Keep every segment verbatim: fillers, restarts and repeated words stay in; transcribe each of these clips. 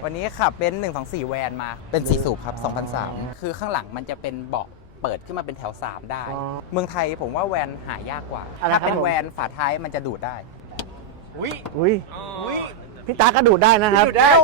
วันนี้ขับเป็นหนึ่งสองสี่แวนมาเป็นสี่สูบครับสองพันสามคือข้างหลังมันจะเป็นเบาะเปิดขึ้นมาเป็นแถวสามได้เมืองไทยผมว่าแวนหายากกว่าถ้าเป็นแวนฝาท้ายมันจะดูดได้อุ้ยอุ้ยอุ้ยพี่ตาก็ดูดได้นะครับดูดได้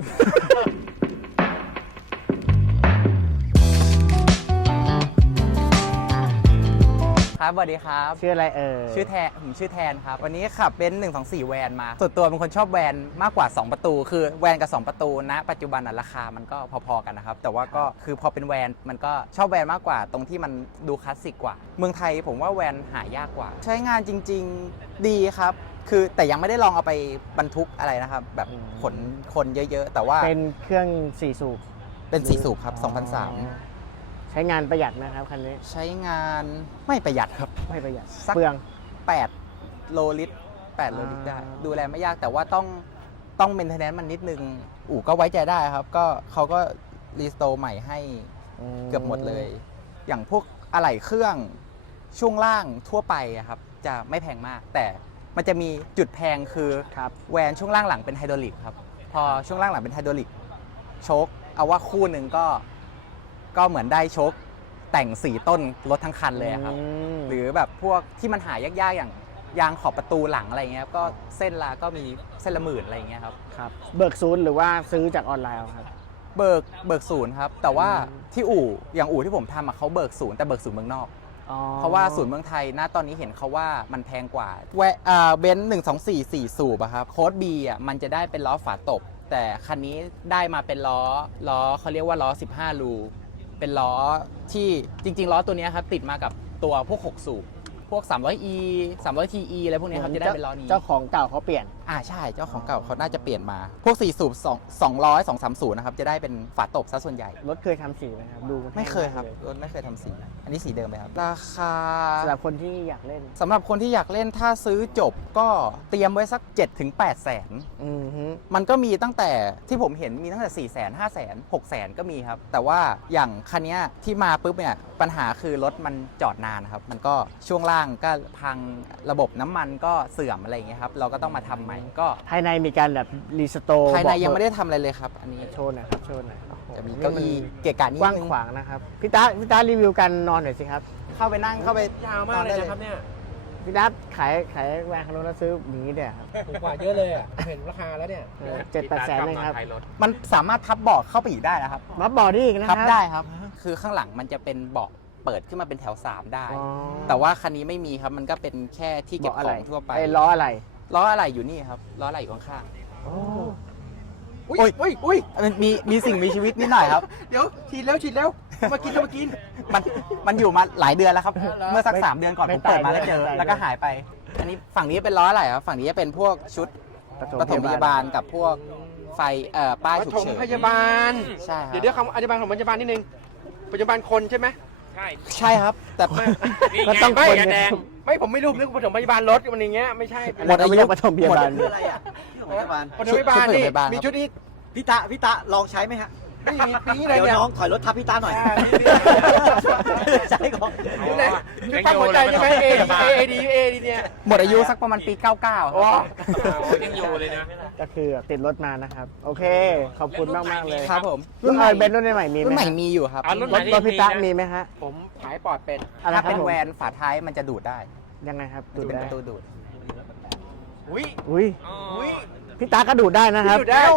ครับสวัสดีครับชื่ออะไรเอ่ยชื่อแทนผมชื่อแทนครับวันนี้ขับเป็นหนึ่งสองสี่แวนมาส่วนตัวเป็นคนชอบแวนมากกว่าสองประตูคือแวนกับสองประตูณปัจจุบันราคามันก็พอๆกันนะครับแต่ว่าก็คือพอเป็นแวนมันก็ชอบแวนมากกว่าตรงที่มันดูคลาสสิกกว่าเมืองไทยผมว่าแวนหายากกว่าใช้งานจริงๆดีครับคือแต่ยังไม่ได้ลองเอาไปบรรทุกอะไรนะครับแบบขนคนเยอะๆแต่ว่าเป็นเครื่องสี่สูบเป็นสี่สูบครับสองพันสามใช้งานประหยัดนะครับคันนี้ใช้งานไม่ประหยัดครับไม่ประหยัดเปลืองแปดโลลิตรแปดโลลิตรได้ดูแลไม่ยากแต่ว่าต้องต้องเมนเทนแนนซ์มันนิดนึงอู่ก็ไว้ใจได้ครับก็เขาก็รีสโตร์ใหม่ให้เกือบหมดเลยอย่างพวกอะไหล่เครื่องช่วงล่างทั่วไปครับจะไม่แพงมากแต่มันจะมีจุดแพงคือแวนช่วงล่างหลังเป็นไฮดรอลิกครับพอช่วงล่างหลังเป็นไฮดรอลิกโชคเอาว่าคู่หนึ่งก็ก็เหมือนได้โชคแต่งสี่ต้นรถทั้งคันเลยครับหรือแบบพวกที่มันหายากๆอย่างยางขอบประตูหลังอะไรเงี้ยก็เส้นละก็มีเส้นละหมื่นอะไรเงี้ยครับครับเบิกศูนย์หรือว่าซื้อจากออนไลน์ครับเบิกเบิกศูนย์ครับแต่ว่าที่อู่อย่างอู่ที่ผมทำอะเขาเบิกศูนย์แต่เบิกศูนย์เมืองนอกเพราะว่าศูนย์เมืองไทยณตอนนี้เห็นเขาว่ามันแพงกว่าแวะเบนซ์หนึ่งสองสี่สี่สูบอะครับโค้ด B อ่ะมันจะได้เป็นล้อฝาตบแต่คันนี้ได้มาเป็นล้อล้อเขาเรียกว่าล้อสิบห้ารูเป็นล้อที่จริงๆล้อตัวนี้ครับติดมากับตัวพวกหกสูบพวก สามร้อยอี สามร้อยทีอี อะไรพวกนี้ครับจะได้เป็นล้อนี้เจ้าของเก่าเขาเปลี่ยนอ่าใช่เจ้าของเก่าเขาน่าจะเปลี่ยนมาพวกสี่สูบสองร้อย สองสามศูนย์นะครับจะได้เป็นฝาตบซะส่วนใหญ่รถเคยทำสีไหมครับดูไม่เคยครับรถไม่เคยทำสีอันนี้สีเดิมเลยครับราคาสำหรับคนที่อยากเล่นสำหรับคนที่อยากเล่นถ้าซื้อจบก็เตรียมไว้สัก เจ็ดถึงแปด แสนมันก็มีตั้งแต่ที่ผมเห็นมีตั้งแต่สี่แสน ห้าแสน หกแสนก็มีครับแต่ว่าอย่างคันนี้ที่มาปุ๊บเนี่ยปัญหาคือรถมันจอดนานครับมันก็ช่วงล่างก็พังระบบน้ำมันก็เสื่อมอะไรอย่างเงี้ยครับเราก็ต้องมาทำใหม่ก็ภายในมีการแบบรีสโตร์ภายในยังไม่ได้ทำอะไรเลยครับอันนี้โชว์หน่อยครับโชว์หน่อยจะมีเก้าอี้เกะกะนิดนึงกว้างขวางนะครับพี่ตาพี่ตารีวิวกันนอนหน่อยสิครับเข้าไปนั่งเข้าไปยาวมากเลยนะครับเนี่ยพี่นัทขายขายแวนคันนู้นแล้วซื้ออย่างนี้เดี๋ยวครับถูกกว่าเยอะเลยอ่ะเห็นราคาแล้วเนี่ยเจ็ดแปดแสนเลยครับมันสามารถพับเบาะเข้าไปอีกได้นะครับพับเบาะได้อีกนะครับได้ครับคือข้างหลังมันจะเป็นเบาะเปิดขึ้นมาเป็นแถวสามได้แต่ว่าคันนี้ไม่มีครับมันก็เป็นแค่ที่เก็บของทั่วไปล้ออะไรล้ออะไรอยู่นี่ครับล้ออะไรอยู่ข้างๆอุ้ยอุ้ยอุ้ยมันมีมีสิ่งมีชีวิตนิดหน่อยครับเดี๋ยวฉีดแล้วฉีดแล้วมากินแล้วมากินมันมันอยู่มาหลายเดือนแล้วครับเมื่อสักสามเดือนก่อนผมเปิดมาแล้วเจอแล้วก็หายไปอันนี้ฝั่งนี้เป็นล้ออะไรครับฝั่งนี้จะเป็นพวกชุดปฐมพยาบาลกับพวกไฟเอ่อป้ายฉุกเฉินปฐมพยาบาลใช่ครับเดี๋ยวเดี๋ยวคำอธิบายของพยาบาลนิดนึงพยาบาลคนใช่ไหมใช่ใช่ครับแต่ก็ต้องคนแดงไม่ผมไม่รู้เรื่องปฐมพยาบาลรถมันอย่างเงี้ยไม่ใช่หมดอายุปฐมพยาบาลอะไรอ่ะปฐมพยาบาลนี่มีชุดนี้พี่ตาพี่ตาลองใช้ไหมฮะไม่มีปีนี้เลยเดี๋ยวน้องถอยรถทับพี่ตาหน่อยใช้ของชุดปั๊มหัวใจใช่ไหมเอเอดีเอดีเนี่ยหมดอายุสักประมาณปีเก้าเก้าโอ้ยังอยู่เลยนะก็คือติดรถมานะครับโอเคขอบคุณมากมากเลยครับผมรุ่นใหม่เบนซ์รุ่นใหม่มีไหมรุ่นใหม่มีอยู่ครับรถรถพี่ตามีไหมฮะผมขายปอดเป็นถ้าเป็นแวนฝาท้ายมันจะดูดได้ยังไงครับดูดประตูดูดอุ้ยอุ้ยอุ้ยพี่ตาก็ดูดได้นะครับดูดได้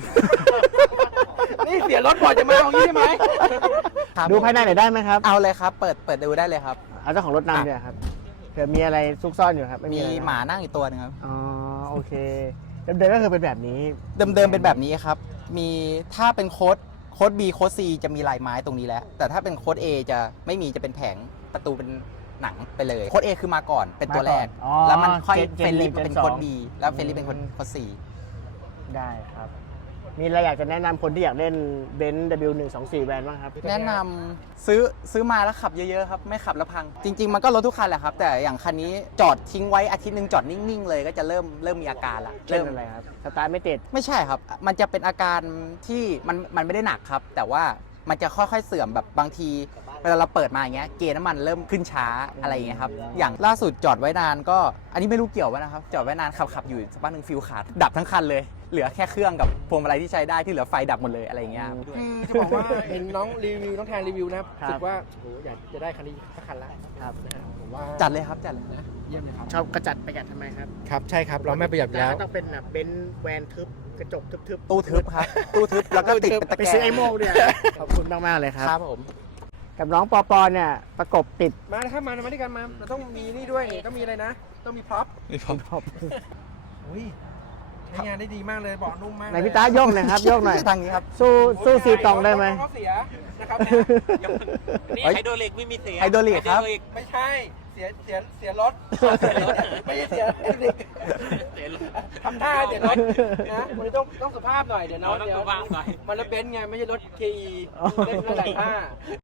นี่เสียรถก่อนจะมาตรงนี้ใช่ไหมดูภายในหน่อยได้ไหมครับเอาเลยครับเปิดเปิดดูได้เลยครับเอาเจ้าของรถนำเนี่ยครับเผื่อมีอะไรซุกซ่อนอยู่ครับมีหมานั่งอีกตัวนึงครับอ๋อโอเคเดิมๆก็คือเป็นแบบนี้เดิมๆเป็นแบบนี้ครับมีถ้าเป็นโค้ดโค้ด B โค้ด C จะมีลายไม้ตรงนี้แล้วแต่ถ้าเป็นโค้ด A จะไม่มีจะเป็นแผงประตูเป็นหนังไปเลยโค้ด A คือมาก่อนเป็นตัวแรกแล้วมันค่อยเฟรนลี่เป็นโค้ด B แล้วเฟรนลี่เป็นโค้ด C ได้ครับมีอะไรอยากจะแนะนำคนที่อยากเล่นเบนซ์ ดับเบิลยู หนึ่งสองสี่ แบรนด์บ้างครับแนะนำซื้อซื้อมาแล้วขับเยอะๆครับไม่ขับแล้วพังจริงๆมันก็รถทุกคันแหละครับแต่อย่างคันนี้จอดทิ้งไว้อาทิตย์นึงจอดนิ่งๆเลยก็จะเริ่มเริ่มมีอาการละเริ่มอะไรครับสตาร์ทไม่ติดไม่ใช่ครับมันจะเป็นอาการที่มันมันไม่ได้หนักครับแต่ว่ามันจะค่อยๆเสื่อมแบบบางทีเวลาเราเปิดมาอย่างเงี้ยเกณฑ์น้ำมันเริ่มขึ้นช้าอะไรอย่างเงี้ยครับอย่างล่าสุดจอดไว้นานก็อันนี้ไม่รู้เกี่ยวไหมนะครับจอดไว้นานขับขับอยู่สักพักนึงฟิวขาดดับทั้งคันเลยเหลือแค่เครื่องกับพวงมาลัยที่ใช้ได้ที่เหลือไฟดับหมดเลยอะไรอย่างเงี้ยครับคือจะบอกว่าเห็นน้องรีวิวน้องแทนรีวิวนะครับครับรู้สึกว่าโอ้โหอยากจะได้คันนี้สักคันละครับนะฮะผมว่าจัดเลยครับจัดเลยนะเยี่ยมเลยครับชอบกระจัดประหยัดทำไมครับครับใช่ครับเราไม่ประหยัดอยู่แล้วต้องเป็นแบบเบนซ์แวนทึบกระจกทึบๆตู้ทึบครับ ตู้ทึบแล้วก็ติดเป็นตะไปแกรซื้อไอ้โม่งเนี่ยขอบคุณมาก ๆ เลยครับครับผมกับน้องปอปอเนี่ยประกบติดมาเลยครับมามาด้วยกันมาเราต้องมีนี่ด้วยต้องมีอะไรนะ ต้องมีพร็อพมีผมอุ้ยใช้งานได้ดีมากเลยเบาะนุ่มมากไหนพี่ตาโยกหน่อยครับโยกหน่อยทางนี้ครับสู้สู้ซีตองได้ไหมเขาเสียนะครับนี่เฮ้ยไฮโดรลิกไม่มีเสียไฮโดรลิกครับไฮโดลิกไม่ใช่เสียเสียเสียรถไม่ใช่เสียเทคนิคเสียรถทำท่าเสียรถนะวันนี้ต้องต้องสุภาพหน่อยเดี๋ยวน้องเราต้องเดี๋ยวสุภาพหน่อยมันรถเบนซ์ไงไม่ใช่รถเคอีเล่นเรื่องแต่งท่า